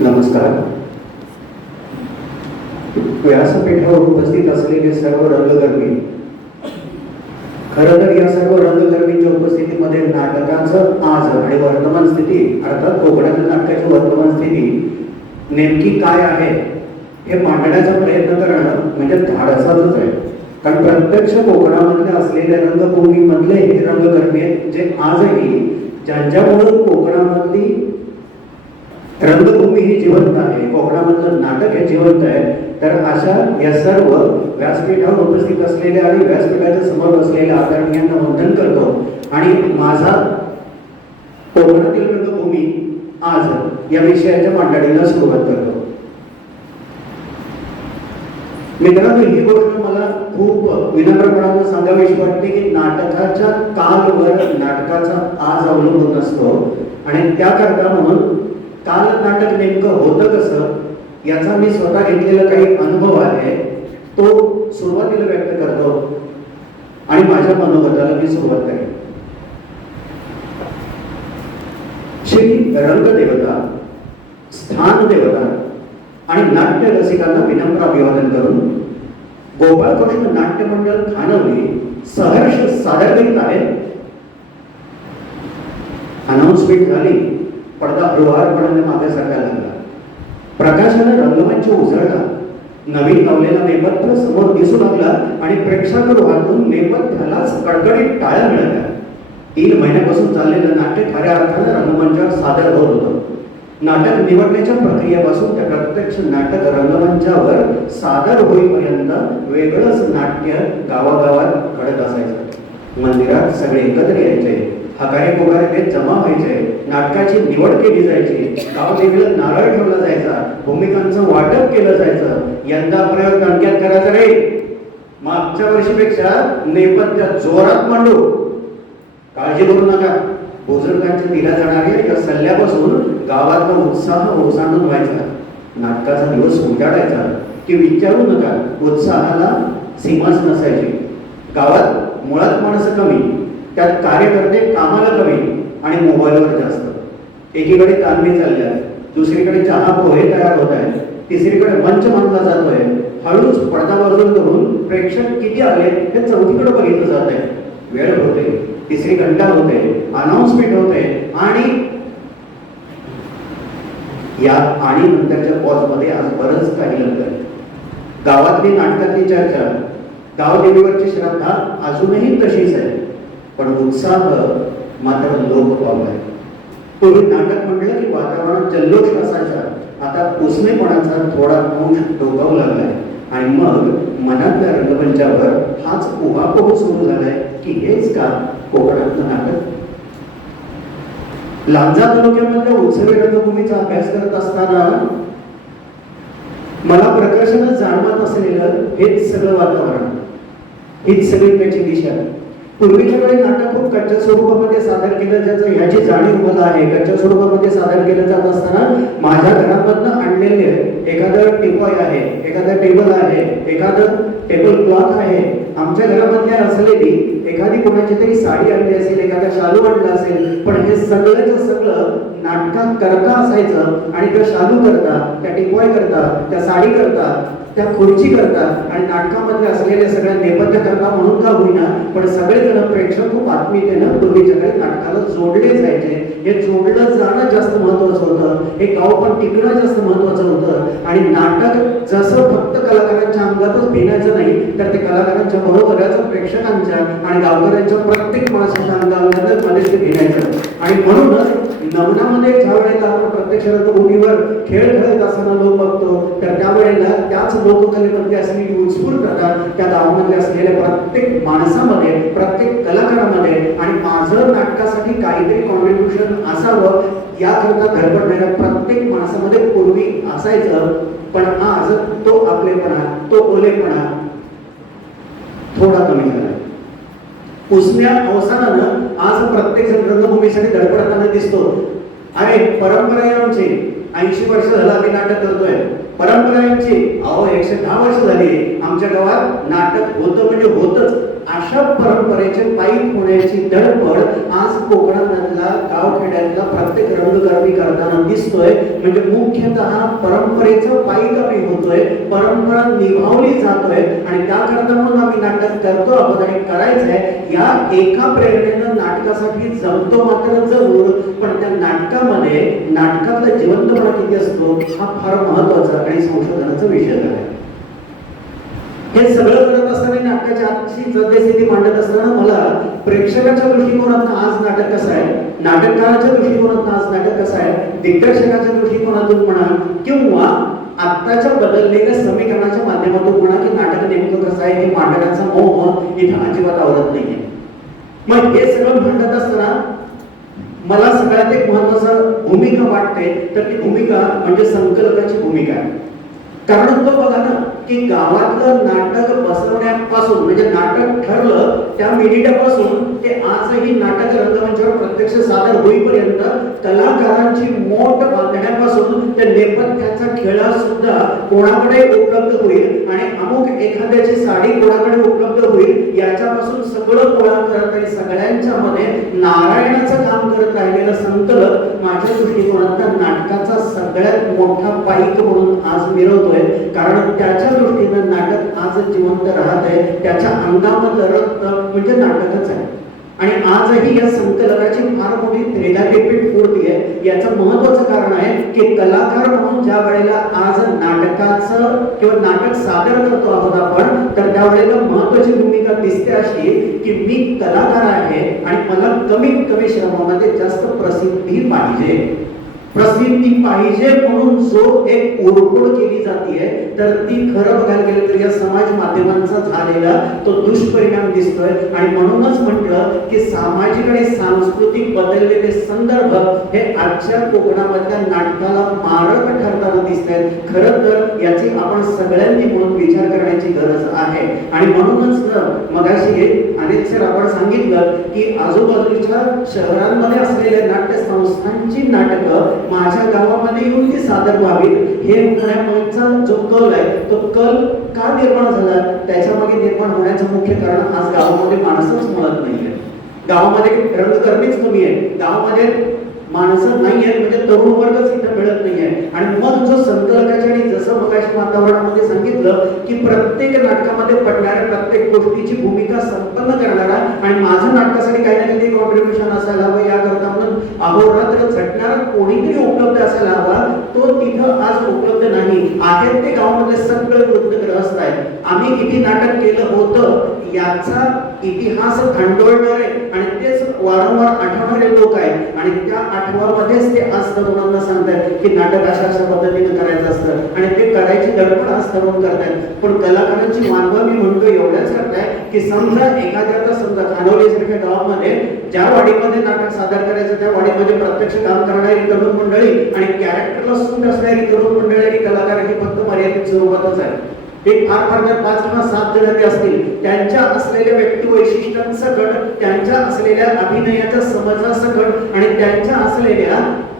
नमस्कार. व्यासपीठावर उपस्थित असलेले सर्व रंगकर्मी खरं तर या सर्व रंगकर्मींच्या उपस्थितीमध्ये नाटकाचं आज आणि वर्तमान स्थिती अर्थात कोकणातील नाटकाची वर्तमान स्थिती नेमकी काय आहे हे मांडण्याचा प्रयत्न करणं म्हणजे धाडसाचंच आहे. कारण प्रत्यक्ष कोकणामधले असलेल्या रंगभूमीमधले हे रंगकर्मी आहेत जे आजही ज्यांच्यामुळं कोकणामधली रंगभूमी ही जिवंत आहे. कोकणामधलं नाटक हे जिवंत आहे. तर अशा या सर्व व्यासपीठावर उपस्थित असलेल्या आणि व्यासपीठाच्या समोर असलेल्या आदरणीयांना वंदन करतो. आणि माझा कोकणातील रंगभूमी आज या विषयाच्या मांडणीला सुरुवात करतो. मित्रांनो ही गोष्ट मला खूप विनम्रपणानं सांगावीशी वाटते की नाटकाच्या कालवर नाटकाचा आज अवलंबून असतो. आणि त्याकरता म्हणून काल नाटक नेमकं होतं कसं याचा मी स्वतः घेतलेला काही अनुभव आहे तो सुरुवातीला व्यक्त करतो आणि माझ्या मनोगताला मी सुरुवात करेन. श्री रंगदेवता स्थान देवता आणि नाट्य रसिकांना विनम्र अभिवादन करून गोपाळकृष्ण नाट्य मंडळ खानवली सहर्ष सादर करीत आहे अनाउन्समेंट झाली. पडदा हळूवारपणाने मागे सरकायला लागला. प्रकाशाने रंगमंच उजळला नवीन लावलेला नेपथ्य समोर दिसू लागला आणि प्रेक्षागृहातून नेपथ्यालाच कडकडीत टाळ्या मिळाल्या. तीन महिन्यापासून चाललेलं नाट्य खऱ्या अर्थानं रंगमंचावर सादर होत होतं. नाटक निवडण्याच्या प्रक्रियेपासून त्या प्रत्यक्ष नाटक रंगमंचावर सादर होईपर्यंत वेगळंच नाट्य गावागावात घडत असायचं. मंदिरात सगळे एकत्र यायचे. हकारे पुकारे ते जमा व्हायचे. नाटकाची निवड केली जायची. गावदेवीला नारळ ठेवला जायचा. भूमिकांचं वाटप केलं जायचं. यंदा प्रयोग दणक्यात करायचा रे मागच्या वर्षीपेक्षा नेपथ्य जोरात मांडू. काळजी करू नका. बुजुर्गांच्या दिल्या जाणाऱ्या या सल्ल्यापासून गावातला उत्साह ओसांडून व्हायचा. नाटकाचा दिवस उजाडायचा. की विचारू नका. उत्साहाला सीमाच नसायची. गावात मुळात माणसं कमी. त्यात कार्यकर्ते कामाला कमी आणि मोबाईलवर जास्त. एकीकडे कांदे चालले आहेत दुसरीकडे चहा पोहे तयार होत आहेत तिसरीकडे मंच मानला जातोय. हळूच पडदा करून प्रेक्षक किती आले हे चौथीकडे बघितलं जात आहे. वेळ होते तिसरी घंटा होते अनाउन्समेंट होते आणि या आणि नंतरच्या पॉजमध्ये आज बरंच काही लग्न गावातली नाटकातली चर्चा गावदेवीवरची श्रद्धा अजूनही तशीच आहे. पण उत्साह मात्र लोक पावलाय पूर्वी नाटक म्हटलं की वातावरणात जल्लोष असायचा. आता उसनेपणाचा थोडा अंश डोकावू लागलाय. आणि मग मनातल्या रंगमंचावर हाच उहापोह सुरू झालाय की हेच का कोकणातलं नाटक? लांजा तालुक्यामधल्या उत्सवी रंगभूमीचा अभ्यास करत असताना मला प्रकर्षानं जाणवत असलेलं हेच सगळं वातावरण हीच सगळी त्याची दिशा. पूर्वीच्या वेळी नाटक खूप कच्च्या स्वरूपामध्ये सादर केलं जायचं ह्याची जाणीव मला आहे. कच्च्या स्वरूपामध्ये सादर केलं जात असताना माझ्या घरामधनं आणलेले एखादं टिपॉय आहे एखादं टेबल आहे एखादं टेबल क्लॉथ आहे. आमच्या घरामधल्या असलेली एखादी कोणाची तरी साडी आणली असेल एखादा शालू आणला असेल पण हे सगळंच सगळं नाटकात करता असायचं आणि त्या शालू करता त्या टिपॉय करता त्या साडी करता त्या खुर्ची करता आणि नाटकामध्ये असलेल्या सगळ्या नेपथ्य करता म्हणून का होईना पण सगळेजण प्रेक्षक खूप आत्मीयतेनं पूर्वीच्याकडे नाटकाला जोडले जायचे. हे जोडलं जाणं जास्त महत्वाचं होतं. हे गाव पण टिकणं जास्त महत्वाचं होतं. आणि नाटक जसं फक्त कलाकारांच्या अंगातच भिनायचं नाही तर ते कलाकारांच्या बरोबरच प्रेक्षकांच्या आणि गावकऱ्यांच्या प्रत्येक माणसाच्या अंगावर मध्ये घेण्याचं आणि म्हणूनच नमनामध्ये ज्या वेळेला आपण प्रत्यक्ष रंगभूमीवर खेळ खेळत असताना लोक बघतो तर त्यावेळेला त्याच लोककलेमध्ये असलेली उत्स्फूर्तता त्या गावामध्ये असलेल्या प्रत्येक माणसामध्ये प्रत्येक कलाकारामध्ये आणि माझं नाटकासाठी काहीतरी कॉन्ट्रीब्युशन असावं याकरता धडपडणाऱ्या प्रत्येक माणसामध्ये पूर्वी असायचं पण आज तो आपलेपणा तो ओलेपणा थोडा कमी झाला. पुसण्या अवसानानं आज प्रत्येक जण रंगभूमीसाठी धडपडताना दिसतो. अरे परंपरा आहे आमची ऐंशी वर्ष झालं आम्ही नाटक करतोय. परंपरा आमची अहो एकशे दहा वर्ष झाली आमच्या गावात नाटक होतं म्हणजे होतच. अशा परंपरेचे पायी होण्याची धडपड आज कोकणामधला गावखेड्यातला प्रत्येक रंगकर्मी करताना दिसतोय. म्हणजे मुख्यतः परंपरेचं पायी कमी होतोय. परंपरा निभावली जातोय. आणि त्याकरता म्हणून आम्ही नाटक करतो आपण आणि करायचंय. या एका प्रेरणेनं नाटकासाठी जमतो मात्र जरूर पण त्या नाटकामध्ये नाटकातला जिवंतपणा किती असतो हा फार महत्त्वाचा आणि संशोधनाचा विषय आहे. हे सगळं असताना असताना आपल्या आजची सद्यस्थिती मांडत असताना मला प्रेक्षकाच्या दृष्टिकोनातून आज नाटक कसं आहे? नाटककाराच्या दृष्टिकोनातून आज नाटक कसं आहे? दिग्दर्शकाच्या दृष्टिकोनातून म्हणा किंवा आत्ताच्या बदललेल्या समीकरणाच्या माध्यमातून म्हणा की नाटक नेमकं कसं आहे? हे मांडण्याचा मोह इथं अजिबात आवडत नाहीये. मग हे सगळं मांडत असताना मला सगळ्यात एक महत्वाचं भूमिका वाटते. तर ती भूमिका म्हणजे संकलकाची भूमिका आहे. कारण तो बघा ना की गावातलं नाटक बसवण्यापासून म्हणजे नाटक ठरलं त्या मिनिटापासून ते आजही नाटक रंगमंचावर प्रत्यक्ष सादर होईपर्यंत कलाकारांची मोठ बांधण्यापासून ते नेपथ्याचा खेळा सुद्धा कोणाकडे उपलब्ध होईल. आणि अमुक एखाद्याची साडी कोणाकडे उपलब्ध होईल याच्यापासून सगळं गोळा करत आणि सगळ्यांच्या मध्ये नारायणाचं काम करत राहिलेलं संकलक माझ्या दृष्टिकोनातल्या नाटकाचा सगळ्यात मोठा पाईक म्हणून आज मिरवतोय. कारण त्याच्या दृष्टीनं नाटक आज जिवंत राहत आहे. त्याच्या अंगामधलं रक्त म्हणजे नाटकच आहे. आणि आजही या संकलनाची फार मोठी थ्रेलापेट होती आहे. याचं महत्वाचं कारण आहे की कलाकार म्हणून ज्या वेळेला आज नाटकाचं किंवा नाटक सादर करतो आहोत आपण तर त्यावेळेला महत्वाची भूमिका दिसते अशी की मी कलाकार आहे आणि मला कमीत कमी श्रमामध्ये जास्त प्रसिद्धी पाहिजे. प्रसिद्धी पाहिजे म्हणून जो एक ओरखोड केली जाते तर ती खरं बघायला गेलं तर या समाज माध्यमांचा झालेला तो दुष्परिणाम दिसतोय. आणि म्हणूनच म्हटलं की सामाजिक आणि सांस्कृतिक बदललेले संदर्भ हे आजच्या कोकणामधल्या नाटकाला मारक ठरताना दिसत आहेत खरं तर याची आपण सगळ्यांनी म्हणून विचार करण्याची गरज आहे. आणि म्हणूनच मगाशी अनेक सर आपण सांगितलं की आजूबाजूच्या शहरांमध्ये असलेल्या नाट्य संस्थांची नाटकं माझ्या गावामध्ये येऊन ती सादर व्हावीत. हे होण्यामागचा जो कल आहे तो कल का निर्माण झाला? त्याच्यामागे निर्माण होण्याचं मुख्य कारण आज गावामध्ये माणसंच म्हणत नाहीये. गावामध्ये रंगकर्मीच कमी आहे गावामध्ये माणसं नाही आहेत म्हणजे तरुण वर्गच इथं मिळत नाही आहे आणि मग जो संकलकाच्या आणि जसं मगाशी वातावरणामध्ये सांगितलं की प्रत्येक नाटकामध्ये पडणाऱ्या प्रत्येक गोष्टीची भूमिका संपन्न करणारा आणि माझं नाटकासाठी काही ना काही कॉन्ट्रीब्युशन असायला हवं याकरता म्हणून अहोरात्र झटणारा कोणीतरी उपलब्ध असायला हवा तो तिथं आज उपलब्ध नाही. आहेत ते गावामध्ये सगळे वृद्ध ग्रहस्थ असतात आम्ही किती नाटक केलं होतं याचा इतिहास खंडोळणारे आणि तेच वारंवार आठवणारे लोक आहेत. आणि त्या आठवामध्येच ते आज तरुणांना सांगतात की नाटक अशा अशा पद्धतीने करायचं असतं. आणि ते करायची धडपड आज तरुण करतात. पण कलाकारांची मानवा मी म्हणतो एवढ्याच करताय की समजा एखाद्या समजा खानवली सारख्या गावामध्ये ज्या वाडीमध्ये नाटक सादर करायचं त्या वाडीमध्ये प्रत्यक्ष काम करणारी तरुण मंडळी आणि कॅरेक्टरला सूट असणारी तरुण मंडळी आणि कलाकार हे फक्त मर्यादित स्वरूपातच आहे एक फार फार जर पाच किंवा सात जण ते असतील त्यांच्या असलेल्या व्यक्ती वैशिष्ट्यांसकट त्यांच्या असलेल्या अभिनयाच्या समाजासकट आणि त्यांच्या असलेल्या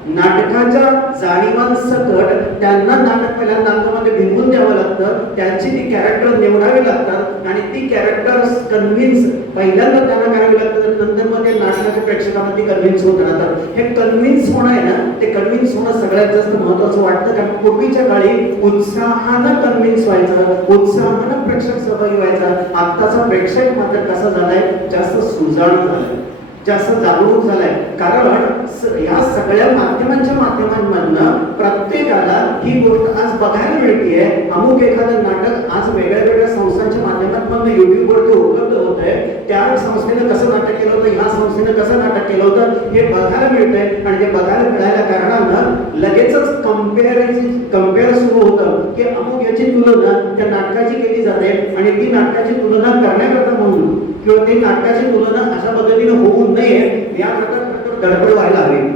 नाटकाच्या जाणीवांसकट त्यांना नाटक पहिल्यांदा नाटकामध्ये भिंगून द्यावं लागतं. त्यांची ती कॅरेक्टर निवडावी लागतात आणि ती कॅरेक्टर कन्व्हिन्स पहिल्यांदा त्यांना करावी लागतात नंतर मग ते नाटकाच्या प्रेक्षकामध्ये कन्व्हिन्स होत राहतात. हे कन्व्हिन्स होणं आहे ना ते कन्व्हिन्स होणं सगळ्यात जास्त महत्वाचं वाटतं. कारण पूर्वीच्या काळी उत्साहानं कन्व्हिन्स व्हायचं उत्साहानं प्रेक्षक सहभागी व्हायचा. आत्ताचा प्रेक्षक मात्र कसा झालाय? जास्त सुजाण झालाय. जास्त जागरूक झालाय. कारण या सगळ्या माध्यमांच्या माध्यमांमधनं प्रत्येकाला ही गोष्ट आज बघायला मिळतीये. अमुक एखादं नाटक आज वेगळ्या वेगळ्या संस्थांच्या माध्यमातून युट्यूबवरती उपलब्ध होत आहे त्या संस्थेनं कसं नाटक केलं होतं? ह्या संस्थेनं कसं नाटक केलं होतं? हे बघायला मिळतंय. आणि हे बघायला मिळाल्या कारणानं लगेचच कंपेअर कंपेअर सुरू होतं की अमुक याची तुलना त्या नाटकाची केली जाते. आणि ती नाटकाची तुलना करण्याकरता म्हणून किंवा ती नाटकाची तुलना अशा पद्धतीने होऊन नये या प्रकारात गडबड व्हायला हवी.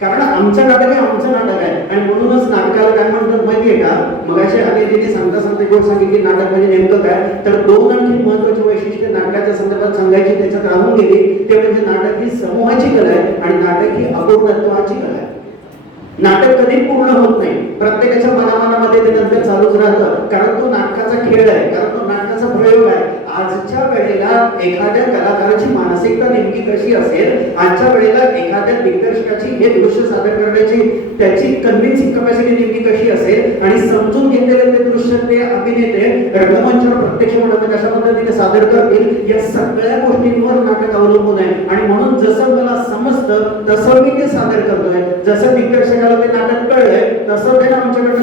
कारण आमचं नाटक हे आमचं नाटक आहे. आणि म्हणूनच नाटकाला काय म्हणतात माहितीये का? मग अशी आधी तिने सांगता सांगता गोष्ट सांगितली नाटक म्हणजे नेमकं काय? तर दोन आणखी महत्वाची वैशिष्ट्य नाटकाच्या संदर्भात सांगायची त्याच्यात राहून गेली ते म्हणजे नाटक ही समूहाची कला आहे आणि नाटक ही अपूर्णत्वाची कला आहे. नाटक कधी पूर्ण होत नाही. प्रत्येकाच्या मनामनामध्ये ते नंतर चालूच राहतं. कारण तो नाटकाचा खेळ आहे. कारण तो नाटकाचा प्रयोग आहे. आजच्या वेळेला एखाद्या कलाकाराची मानसिकता नेमकी कशी असेल? आजच्या वेळेला एखाद्या दिग्दर्शकाची हे दृश्य सादर करण्याची त्याची कन्व्हिन्सिंग कपॅसिटी नेमकी कशी असेल? आणि समजून घेतलेले ते दृश्य ते अभिनेते रंगमंचावर प्रत्यक्ष म्हणत कशा पद्धतीने सादर करतील. या सगळ्या गोष्टींवर नाटक अवलंबून आहे. आणि म्हणून जसं मला समजतं तसं मी ते सादर करतोय. जसं दिग्दर्शकाला ते नाटक कळलंय तसं त्याला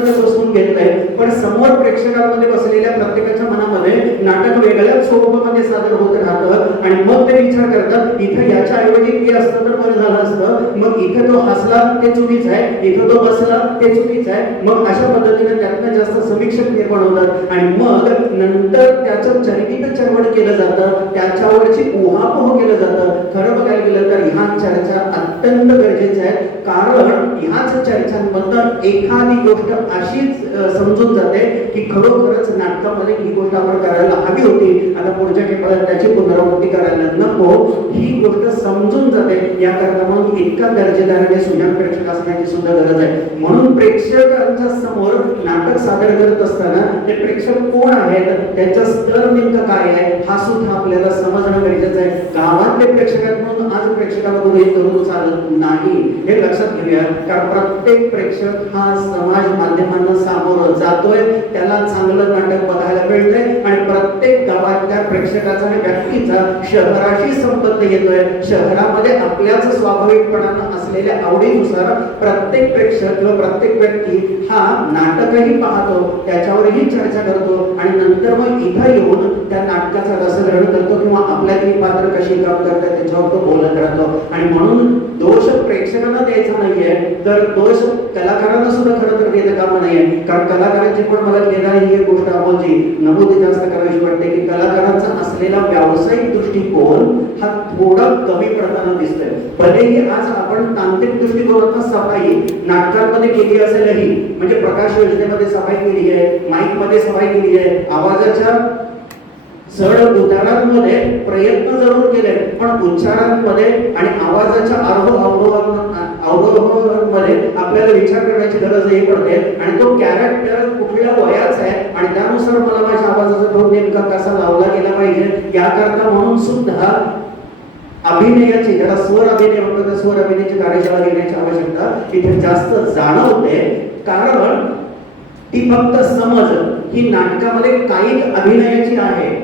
आमच्याकडनं ते घेतलंय पण समोर प्रेक्षकांमध्ये बसलेल्या प्रत्येकाच्या मनामध्ये नाटक वेगळ्याच स्वरूपामध्ये सादर होत राहतं. आणि मग ते विचार करतात इथं याच्या ऐवजी ते असतं तर बरं झालं असतं. मग इथं तो हसला ते चुकीच आहे. इथं तो बसला ते चुकीच आहे. मग अशा पद्धतीने त्यातनं जास्त समीक्षक निर्माण होतात. आणि मग नंतर त्याचं चरित्र चरवण केलं जातं. त्याच्यावरची उहापोह केलं जातं. खरं बघायला गेलं तर ह्या चर्चा अत्यंत गरजेच्या आहेत कारण ह्याच चर्चांबद्दल एखादी गोष्ट अशीच समजून जाते की खरोखरच नाटकामध्ये ही गोष्ट आपण करायला हवी होती. आता पुढच्या खेळात त्याची पुनरावृत्ती करायला नको. ही गोष्ट समजून जाते. याकरता म्हणून इतका दर्जेदार आणि सुजाण प्रेक्षक असण्याची सुद्धा गरज आहे. म्हणून प्रेक्षकांच्या समोर नाटक सादर करत असताना ते प्रेक्षक कोण आहेत? त्यांचा स्तर नेमकं काय आहे? हा सुद्धा आपल्याला समजणं गरजेचं आहे. गावातले प्रेक्षकांकडून म्हणून आज प्रेक्षकाला हे करून चालत नाही. हे लक्षात घेऊया कारण प्रत्येक प्रेक्षक हा समाज माध्यमांना सामोरं जातोय त्याला चांगलं नाटक बघायला मिळतंय आणि प्रत्येक गावातल्या प्रेक्षकाचा आणि व्यक्तीचा शहराशी संबंध येतोय. शहरामध्ये आपल्याच स्वाभाविकपणानं असलेल्या आवडीनुसार प्रत्येक प्रेक्षक किंवा प्रत्येक व्यक्ती हा नाटकही पाहतो त्याच्यावरही चर्चा करतो आणि नंतर मग इथं येऊन त्या नाटकाचा रसग्रहण करतो किंवा आपल्यातली पात्र कशी काम करतात त्याच्यावर तो बोलत राहतो. आणि म्हणून दोष प्रेक्षकांना द्यायचा नाहीये तर दोष कलाकारांना सुद्धा खरं तर द्यायचं काम नाहीये कारण कलाकारांची पण मला केला ही एक गोष्ट आमची नमूद जास्त करावीशी वाटते की कलाकारांचा असलेला व्यावसायिक दृष्टिकोन हा थोडा कमी पडताना दिसतोय. भलेही आज आपण तांत्रिक दृष्टिकोनातून सफाई नाटकांमध्ये केली असेलही म्हणजे प्रकाश योजनेमध्ये सफाई केली आहे माईकमध्ये सफाई केली आहे आवाजाच्या सरळ उतारांमध्ये प्रयत्न जरूर केले पण उच्चारांमध्ये आणि आवाजाच्या आरोह अवरोहां अवरोहांमध्ये आपल्याला विचार करण्याची गरजही पडते. आणि तो कॅरेक्टर कुठल्या वयाचा आहे आणि त्यानुसार मला माझ्या आवाजाचा टोन नेमका कसा लावला गेला पाहिजे याकरता म्हणून सुद्धा अभिनयाची ज्याला स्वर अभिनय म्हणतात स्वर अभिनयाची कार्यशाळा घेण्याची आवश्यकता इथे जास्त जाणवते. कारण ती फक्त समज ही नाटकामध्ये काही अभिनयाची आहे.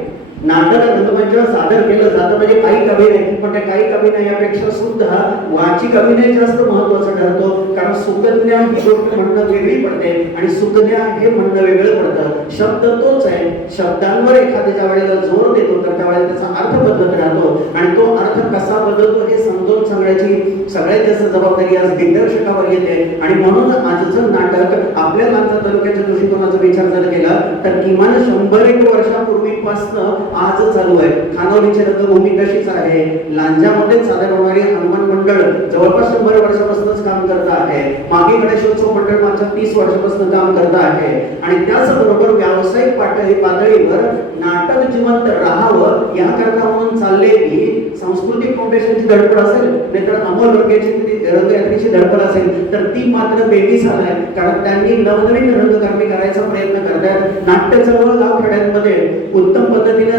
नाटक रंगमंचावर सादर केलं जातं. म्हणजे काही अभिनय पण त्या काही यापेक्षा सुद्धा वाचिक अभिनय जास्त महत्त्वाचा ठरतो. कारण सुकन्या ही गोष्ट म्हणणं वेगळी पडते आणि सुकन्या हे म्हणणं वेगळं पडतं. शब्द तोच आहे. शब्दांवर एखाद्या ज्या वेळेला जोर देतो तर त्या वेळेला त्याचा अर्थ बदलत राहतो. आणि तो अर्थ कसा बदलतो हे समजून सांगण्याची सगळ्यात जास्त जबाबदारी आज दिग्दर्शकावर येते. आणि म्हणून आजचं नाटक आपल्या लांजा तालुक्याच्या दृष्टिकोनाचा विचार जर केला तर किमान शंभर एक वर्षापूर्वीपासनं आज चालू आहे. खानोलीची रंगभूमी तशीच आहे. लांजामध्ये सादर होणारी हनुमान मंडळ जवळपास शंभर वर्षापासूनच काम करत आहे. मागे गणेशोत्सव मंडळ मागच्या तीस वर्षापासून काम करत आहे. आणि त्याचबरोबर व्यावसायिक पातळी पातळीवर नाटक जिवंत राहावं याकरता म्हणून चाललेली सांस्कृतिक फाउंडेशनची धडपड असेल नाहीतर अमोल रंगेची रंगयात्रेची धडपड असेल तर ती मात्र बेबीस आहे कारण त्यांनी नवनवीन रंगकर्मी करायचा प्रयत्न करतात नाट्य चळवळ गावखेड्यांमध्ये उत्तम पद्धतीने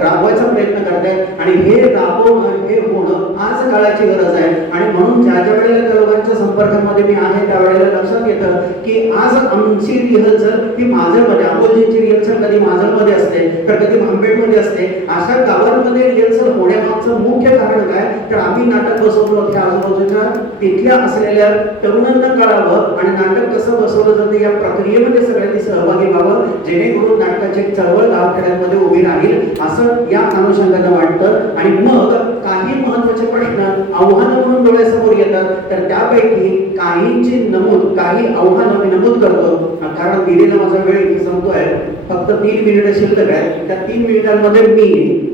राबवायचा प्रयत्न करतात आणि हे राबवणं हे होणं आज काळाची गरज आहे. आणि म्हणून ज्या ज्या वेळेला त्या लोकांच्या संपर्कामध्ये मी आहे त्यावेळेला लक्षात येतं की आज आमची रिहर्सल ही माझ्यामध्ये अमोलजींची रिहर्सल कधी माझ्यामध्ये असते तर कधी भांबेडमध्ये असते. अशा गावांमध्ये रिहर्सल होण्यामागचं मुख्य कारण काय? तर आम्ही नाटक बसवलं त्या आजूबाजूच्या तिथल्या असलेल्या तरुणांना कळावं आणि नाटक कसं बसवलं जातं या प्रक्रियेमध्ये सगळ्यांनी सहभागी व्हावं जेणेकरून नाटकाची एक चळवळ गावखेड्यांमध्ये उभी राहील असं या अनुषंगानं वाटतं. आणि मग काही महत्त्वाचे प्रश्न आव्हानं म्हणून डोळ्यासमोर येतात. तर त्यापैकी काहींची नमूद काही आव्हानं मी नमूद करतो. कारण दिलेला माझा वेळ संपतोय. फक्त तीन मिनिटं शिल्लक आहे त्या तीन मिनिटांमध्ये मी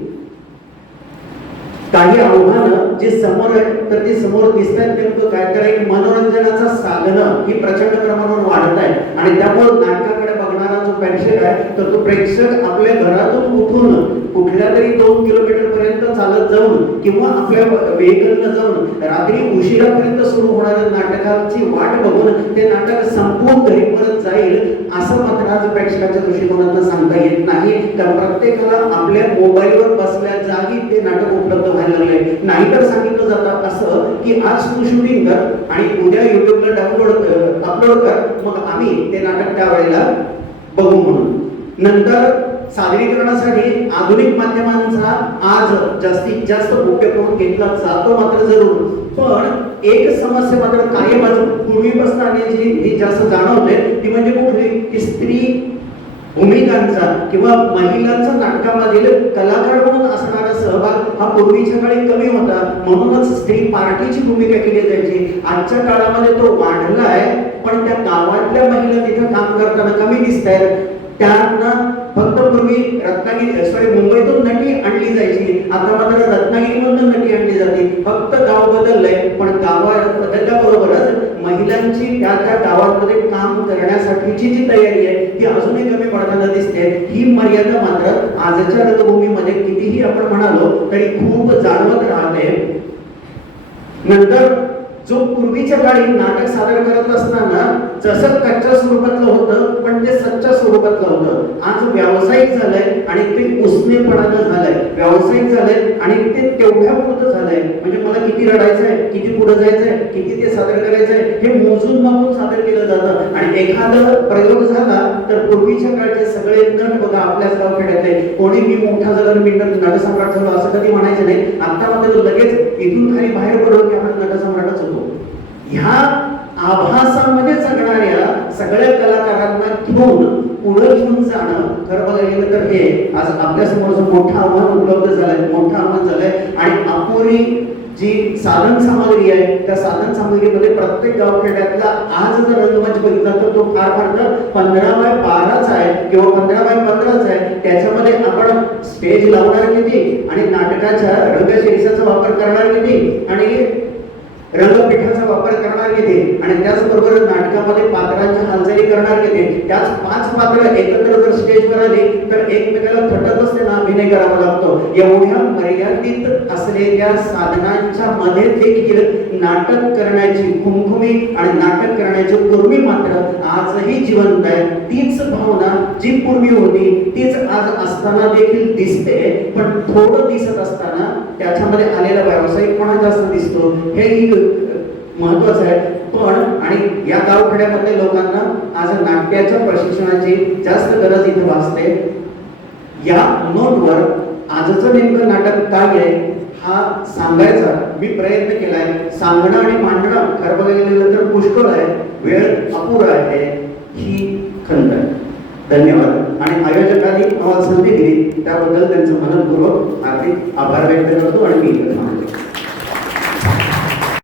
काही आव्हानं जे समोर आहेत तर ते समोर दिसत आहेत नेमकं काय? तर एक मनोरंजनाचा साधनं ही प्रचंड प्रमाणावर वाढत आहे. आणि त्यामुळे नाटकाकडे जो प्रेक्षक आहे तर तो प्रेक्षक आपल्या घरातून उठून कुठल्या तरी दोन किलोमीटर पर्यंत चालत जाऊन किंवा आपल्या व्हेकलनं जाऊन रात्री उशिरापर्यंत सुरू होणाऱ्या नाटकाची वाट बघून ते नाटक संपवून घरी परत जाईल असं मात्र आज प्रेक्षकाच्या दृष्टिकोनातून सांगता येत नाही. कारण प्रत्येकाला आपल्या मोबाईलवर बसल्या जागी ते नाटक उपलब्ध व्हायला लागले. नाहीतर सांगितलं जातं असं की आज तू शूटिंग कर आणि उद्या युट्यूबला डाउनलोड अपलोड कर. मग आम्ही ते नाटक त्यावेळेला बघू म्हणून. नंतर सादरीकरणासाठी आधुनिक माध्यमांचा आज जास्तीत जास्त उपयोग घेतला जातो मात्र जरूर. पण एक समस्या मात्र कायमच पूर्वीपासून आल्याची जी जास्त जाणवते ती म्हणजे कुठली? की स्त्री भूमिकांचा किंवा महिलांचा नाटकामधील कलाकार म्हणून असणारा सहभाग हा पूर्वीच्या काळी कमी होता. म्हणूनच स्त्री पार्टीची भूमिका केली जायची. आजच्या काळामध्ये तो वाढलाय पण त्या गावातल्या महिला तिथं काम करताना कमी दिसत आहेत त्यांना फक्त पूर्वी रत्नागिरी सॉरी मुंबईतून नटी आणली जायची. आता मात्र रत्नागिरीमधून नटी आणली जाते फक्त गाव बदललंय पण गावात महिलांची त्या त्या गावांमध्ये काम करण्यासाठीची जी तयारी आहे ती अजूनही कमी पडताना दिसते. ही मर्यादा मात्र आजच्या रंगभूमीमध्ये कितीही आपण म्हणालो तरी खूप जाणवत राहते. नंतर जो पूर्वीच्या काळी नाटक सादर करत असताना जसं कच्च्या स्वरूपातलं होतं पण ते सच्च्या स्वरूपातलं होतं. आज व्यावसायिक झालंय आणि ते उसनेपणानं झालंय. व्यावसायिक झालंय आणि ते तेवढ्या पुरतं झालंय. म्हणजे मला किती रडायचंय किती पुढे जायचंय किती ते सादर करायचंय हे मोजून मापून सादर केलं जातं. आणि एखादा प्रयोग झाला तर पूर्वीच्या काळचे सगळे नट बघा आपल्याच गावखेड्यातले. कोणी मी मोठा झाला मी नटसम्राट झालो असं कधी म्हणायचं नाही. आता मात्र लगेच इथून खाली बाहेर पडलो की आपण मराठाच होतो ह्या आभासामध्ये जगणाऱ्या सगळ्या कलाकारांना घेऊन पुढे घेऊन जाणं खरं बघायला गेलं तर हे आज आपल्यासमोर मोठं आव्हान उपलब्ध झालंय मोठं आव्हान झालंय आणि अपुरी जी साधन सामग्री आहे त्या साधन सामग्रीमध्ये प्रत्येक गावखेड्यातला आज जर रंगमंच बघितला तर तो फार फार तर पंधरा बाय बाराच आहे किंवा पंधरा बाय पंधराच आहे. त्याच्यामध्ये आपण स्टेज लावणार किती? आणि नाटकाच्या रंगशैलीचा वापर करणार किती? आणि रंगपीठाचा वापर करणार किती आणि त्याचबरोबर नाटकामध्ये पात्रांच्या हालचाली करणार किती त्याच पाच पात्र एकत्र जर स्टेजवर आली तर एकमेकाला घटत असते ना अभिनय करावा लागतो. एवढ्या मर्यादित असलेल्या साधनांच्या मध्ये देखील नाटक करण्याची खुमखुमी आणि नाटक करण्याची पूर्वी मात्र आजही जिवंत आहे. तीच भावना जी पूर्वी होती तीच आज असताना देखील दिसते. पण थोडं दिसत असताना त्याच्यामध्ये आलेला व्यावसायिकपणा जास्त दिसतो हे महत्वाचं आहे. पण आणि या गावखेड्यामध्ये लोकांना आज नाट्याच्या प्रशिक्षणाची जास्त गरज इथे भासते. या नोटवर आजचं नेमकं नाटक काय आहे हा सांगायचा मी प्रयत्न केलाय. सांगणं आणि मांडणं खरं बघायला गेलं तर पुष्कळ आहे. वेळ अपुरा आहे. ही खंत आहे. धन्यवाद. आणि आयोजकांनी आम्हाला संधी दिली. त्याबद्दल त्यांचं मनपूर्वक हार्दिक आभार व्यक्त करतो आणि मी